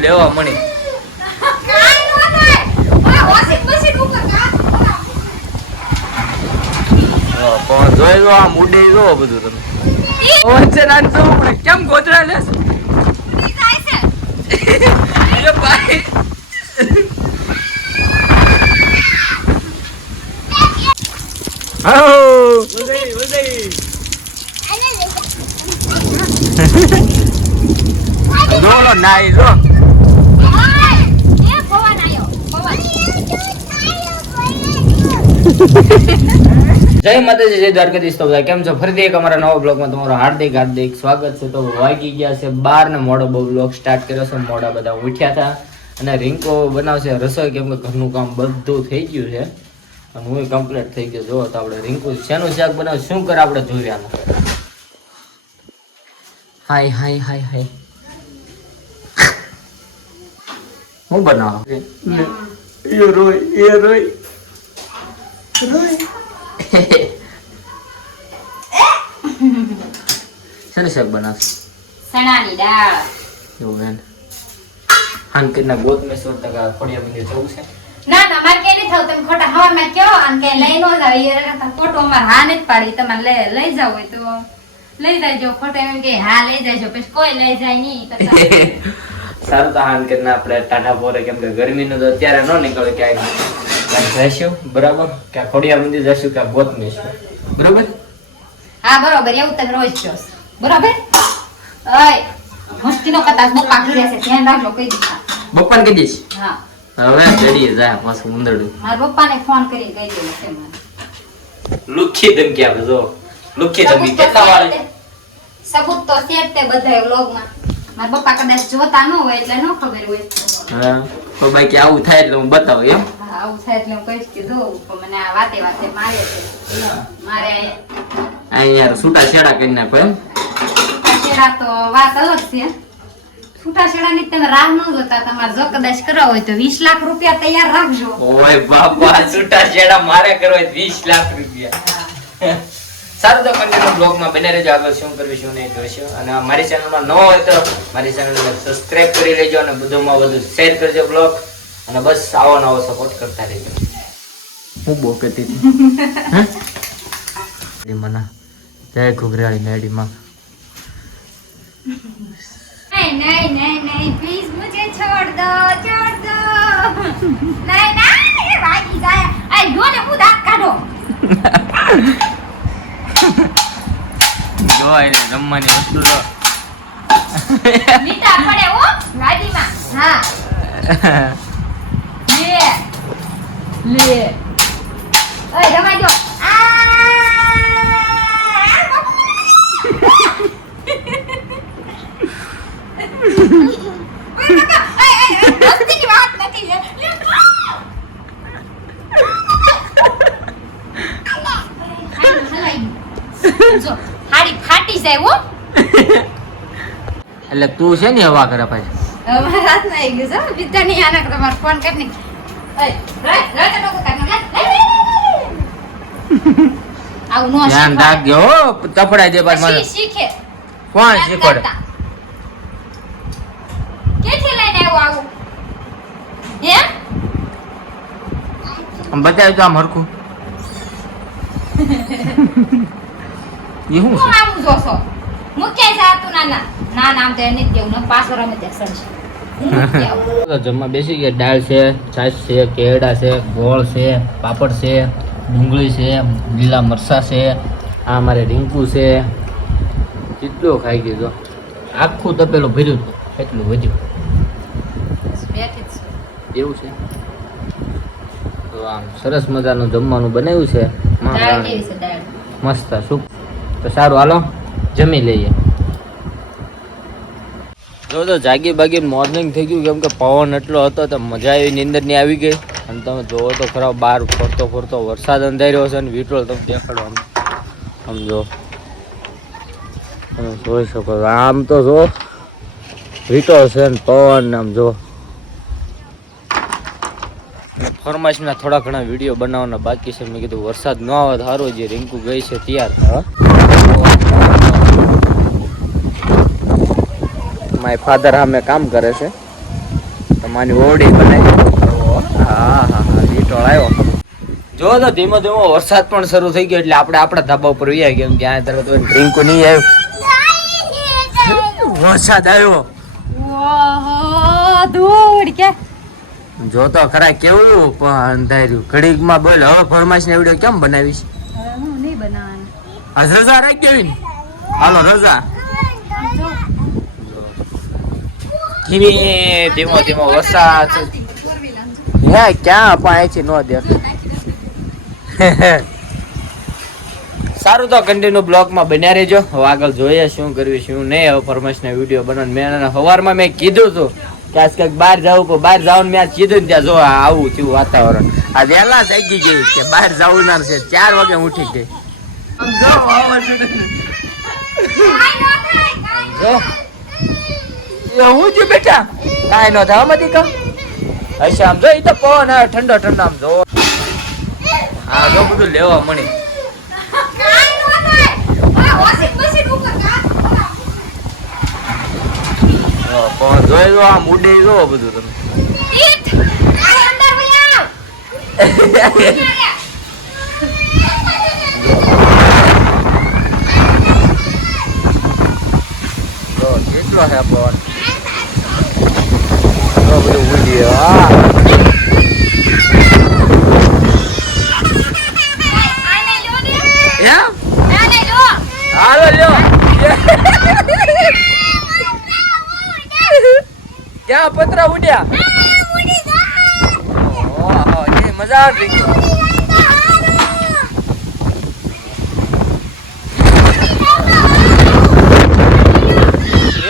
લેવા મળી પણ જોઈ લો આમ ઉડે જો બધું તમે. વચ્ચે નાનસો આપણે કેમ ગોચડા લેસ ભાઈ. હાઉ જો. ઓલો નાઈ જો ઓય, એ પવન આયો, પવન. જય માતાજી, જય દ્વારકાધીશ. તો બધા કેમ છો? ફરીથી એક અમારા નવા બ્લોગમાં તમારું હાર્દિક હાર્દિક સ્વાગત છે. તો વાગી ગયા છે બાર ને મોડો બહુ બ્લોગ સ્ટાર્ટ કર્યો છે. મોડા બધા ઉઠ્યા હતા અને રિંકો બનાવશે રસોઈ કેમ કે ઘરનું કામ બધું થઈ ગયું છે. અને હું કમ્પ્લીટ થઈ ગયો. જોવો તો આપણે રિંકુ શેનું શાક બનાવ શું કરે આપણે જોયા હાય હાય હાય હાય. હું બનાવ? એ રોય એ રોય. શેનું શાક બનાવશે સણાની દાળ એવું બેન હાંકીના ગોત મેં સો ટકા ખોડિયા મંદિર જવું છે ના ના મારે કે નહીં થવું તમે ખોટા હવારમાં કયો અને કે લઈ નો જાવ એ કરતા ખોટો અમારે હા નથી પાડી તમારે લઈ લઈ જાવ હોય તો લઈ જાયજો ખોટા એમ કે હા લઈ જાયજો પછી કોઈ લઈ જાય નહીં સારું તો હાન કરીને આપણે ટાટા પોરે કેમ કે ગરમીનું તો અત્યારે ન નીકળે ક્યાંય જઈશું બરાબર? કે ખોડિયા મંદિર જઈશું કે ગોત મેશું બરાબર? હા બરાબર એવું તમે રોજ કહો છો. બરોબર? ઓય મસ્તી નો કતાસ બહુ પાકી રહેશે ધ્યાન રાખજો કઈ દીધા. બપ્પાને કહી દઈશ? હા. હવે ચડીએ જાય પાછું ઉંદરડું મારા પપ્પાને ફોન કરીને કહી દેવું છે મારે. લુખી ધમકી આપે જો. લુખી ધમકી કેટલા વાળે? જ. સબૂત તો છે તે બધાય વ્લોગમાં મારા પપ્પા કદાચ જોતા ન હોય એટલે ન ખબર હોય. હા. તો બાકી આવું થાય એટલે હું બતાવું એમ. આવું થાય એટલે હું કહીશ કે પણ મને આ વાતે વાતે મારે છે. મારે અહીં છૂટા છેડા કરી નાખો એમ. છેડા તો વાત અલગ છે. છૂટાછેડાની તમે રાહ ન જોતા. તમારે જો કદાચ કરવા હોય તો વીસ લાખ રૂપિયા તૈયાર રાખજો. ઓય બાપા છૂટા છેડા મારે કરવા 20 લાખ રૂપિયા. સારું તો કન્ટિન્યુ બ્લોગમાં બને રહેજો. આગળ શું કરવી શું નહીં જોઈશું. અને મારી ચેનલમાં ન હોય તો મારી ચેનલને સબસ્ક્રાઈબ કરી લેજો અને બધુમાં બધું શેર કરજો બ્લોગ. અને બસ આવો નવો સપોર્ટ કરતા રહેજો. હું બહુ કહેતી હતી મના જય ઘુઘરાળી મેડીમાં. નહીં નહીં નહીં પ્લીઝ મુજે છોડ દો છોડ દો. નહીં ના એ વાગી જાય. આ ગોને હું દાંત કાઢો. હોય ને રમવાની વસ્તુ તો. નીતા પડે હો ગાડીમાં. હા. લે. લે. હાડી જાય હો. એટલે તું છે ને હવા કરે પાછી? આવી ગયું છે બીજા નહીં આના ફોન કરી ધ્યાન રાખજો હો. તપડાઈ દે પાછું. મને શીખે. કોણ શીખવાડે. કરતા. લઈને આવ્યો આવું? હે? આમ બતાવ્યું તો આમ હરખું. એ શું હું આવું જોશો? મૂક્યા જાતું? ના ના. ના નામ તો એને જ દેવું ને પાછો રમે તે. છે. જમવા બેસી ગયા. દાળ છે છાશ છે કેળા છે ગોળ છે પાપડ છે ડુંગળી છે લીલા મરચા છે. આ મારે રીંકુ છે. કેટલો ખાઈ ગયો. આખું તપેલું ભર્યું હતું. એટલું વધ્યું. બેઠી જ છું. એવું છે. તો આમ સરસ મજાનું જમવાનું બનાવ્યું છે. મસ્ત સૂપ. તો સારું, હાલો, જમી લઈએ. જો તો જાગી બાગી મોર્નિંગ થઈ ગયું, કેમ કે પવન એટલો હતો તો મજા આવી, નીંદરની આવી ગઈ. અને તમે જોવો તો ખરા બહાર ફરતો ફરતો વરસાદ અંધાર્યો છે અને વિટ્રોલ તમે દેખાડો આમ. સમજો તમે જોઈ શકો આમ તો જો વીટો છે ને પવન આમ જો. ફરમાઈશના થોડા ઘણા વીડિયો બનાવવાના બાકી છે. મેં કીધું વરસાદ ન આવે તો સારું જે રિંકુ ગઈ છે તૈયાર. થવા માય ફાધર સામે કામ કરે છે. અમારી ઓરડી બનાવી હા હા હા લીટોળ આવ્યો. જો તો ધીમો ધીમો વરસાદ પણ શરૂ થઈ ગયો એટલે આપણે આપણા ધાબા ઉપર વહી ગયા કે આ તરત ડ્રિંક નહીં આવ્યું. વરસાદ આવ્યો. ધૂળ કે. જો તો ખરા કેવું પણ અંધાર્યું. ઘડીકમાં બોલ હવે ફરમાઈશ ને વીડિયો કેમ બનાવીશ? રજા રાખી હાલો રજા. ધીમે ધીમો ધીમો વરસાદ. હે ક્યાં પણ છે નો દેખ. સારું તો કન્ટિન્યુ બ્લોગમાં બન્યા રહેજો. હવે આગળ જોઈએ શું કર્યું શું નહીં. હવે ફરમાઈશના વીડિયો બનાવ મેં એને સવારમાં મેં કીધું હતું કે આજ કંઈક બહાર જવું પણ બહાર જવાનું મેં કીધું ને ત્યાં જો આવું થયું વાતાવરણ. આ વહેલા જાગી ગઈ કે બહાર જવું ના છે. ચાર વાગે ઉઠી ગઈ. જો. જો એ હું જ બેટા. કાંઈ નો થવા મતી કમ હશે આમ જો, ઈ તો પવન આવે, ઠંડો ઠંડો આમ જો હા જો બધું લેવા મળી. પવન જોઈ આમ ઉડે જો બધું તમે. કેટલો હે પવન જો બધું ઉડી હા એમ હાલો લ્યો ક્યાં પતરા ઉડ્યા મજા આવી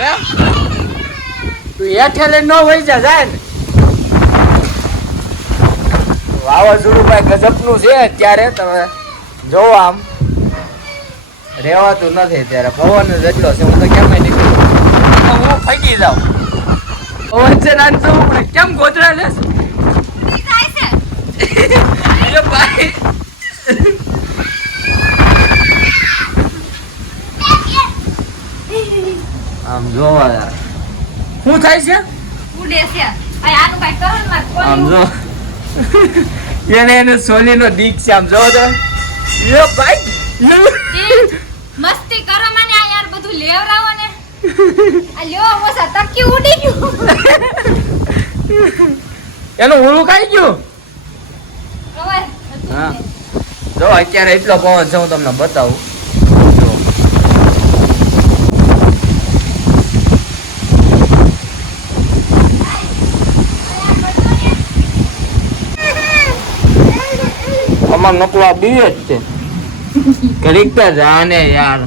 એમ? તું હેઠે લઈને ન વહી જા જાય વાવાઝોડું ભાઈ ગજબનું છે અત્યારે તમે જોવો આમ. રહેવાતું નથી ત્યારે પવન જ એટલો છે. હું તો કેમ નીકળું. હું ફગી જાઉં. પવન છે ના જવું પડે કેમ ગોતરા લેસ ભાઈ. આમ જોવા શું થાય છે? આમ જો. એને એને સોલીનો દીક છે આમ જો તો યો ભાઈ મસ્તી કરો મને આ યાર બધું લેવરાવો ને આ લ્યો મોસા તકી ઉડી ગયું એનું ઓળું ખાઈ ગયું હા. જો અત્યારે એટલો પવન છે હું તમને બતાવું અમાર નકવા બીએ જ છે. ઘડીક તો જાને યાર.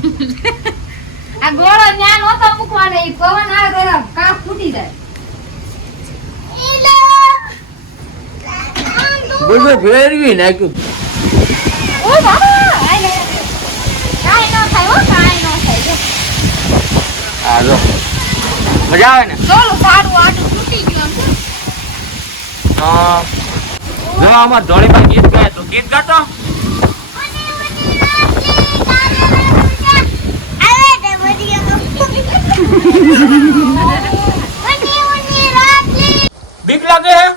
આ ગોળો ન્યા નહોતો મૂકવાનો એ પવન આવે તો કાપ ફૂટી જાય. બધું ફેરવી નાખ્યું. ઓ બાબા! આય કાઈ ન થાય હો કાઈ ન થાય જો. જો. મજા આવે ને? ચોલું સારું આટું ફૂટી ગયું. હા. જો અમાર ધોળીભાઈ ગીત ગાય તો ગીત ગાતો. બીક લાગે હે?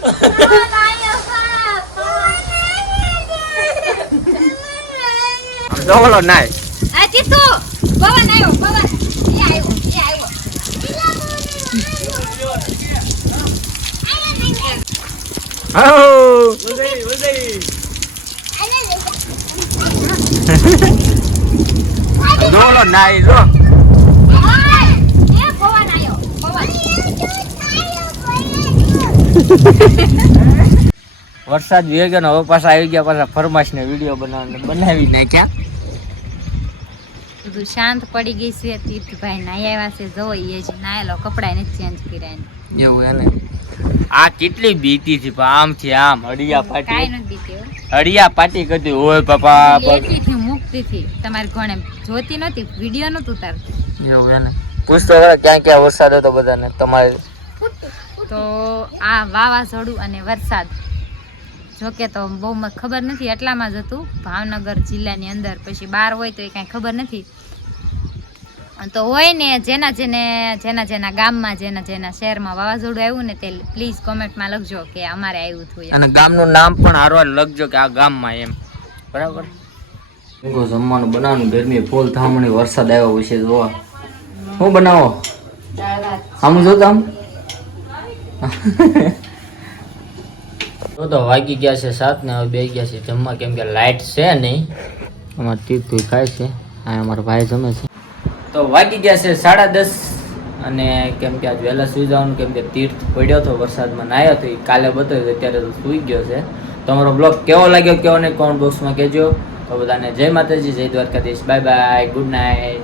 ઓલો નાય. આ ચીતુ પવન આવ્યો પવન એ આવ્યો એ આવ્યો ઓય, એ પવન આવ્યો પવન વરસાદ વેગન હવે પાછા આવી ગયા પાછા ફરમાશ ને વીડિયો બનાવીને બનાવી નાખ્યા. બધું શાંત પડી ગઈ છે તીર્થભાઈ નાઈ આવ્યા છે જો એ જ નાયેલો કપડા ને ચેન્જ કર્યા. એવું એને. આ કેટલી બીતી હતી આમ છે આમ હડિયા કાંઈ પાટી હડિયા પાટી કદી ઓય પપ્પા લેતી થી મુક્તિ થી તમારી ઘણે જોતી નહોતી વીડિયો નહોતું ઉતારતી. એવું એને પૂછતો હવે ક્યાં ક્યાં વરસાદ હતો બધાને? તમારે તો આ વાવાઝોડું અને વરસાદ. જોકે તો બહુ ખબર નથી એટલામાં જ હતું. ભાવનગર જિલ્લાની અંદર પછી બહાર હોય તો એ કાંઈ ખબર નથી. તો હોય ને, જેના જેને, જેના જેના ગામમાં, જેના જેના શહેરમાં વાવાઝોડું આવ્યું ને તે પ્લીઝ કોમેન્ટમાં લખજો કે અમારે આવ્યું હતું અને ગામનું નામ પણ હારવાર લખજો કે આ ગામમાં એમ. બરાબર? જમવાનું બનાવવાનું, ગરમી, ફૂલ થામણી વરસાદ આવ્યો વિશે જોવા. શું બનાવો? આમ જો આમ? તો વાગી ગયા છે સાત ને હવે બે ગયા છે જમવા, કેમ કે લાઇટ છે નહીં. અમારે તીર્થ ખાય છે, આ અમારો ભાઈ જમે છે. તો વાગી ગયા છે સાડા દસ અને કેમ કે આજ વહેલા સુઈ જવાનું, કેમ કે તીર્થ પડ્યો હતો વરસાદમાં નાહ્યો હતો એ કાલે બતાવ્યો અત્યારે તો સુઈ ગયો છે. તમારો બ્લોગ કેવો લાગ્યો? કેવો નહીં? કોમેન્ટ બોક્સમાં કહેજો. તો બધાને જય માતાજી, જય Dwarkadhish. Bye bye good night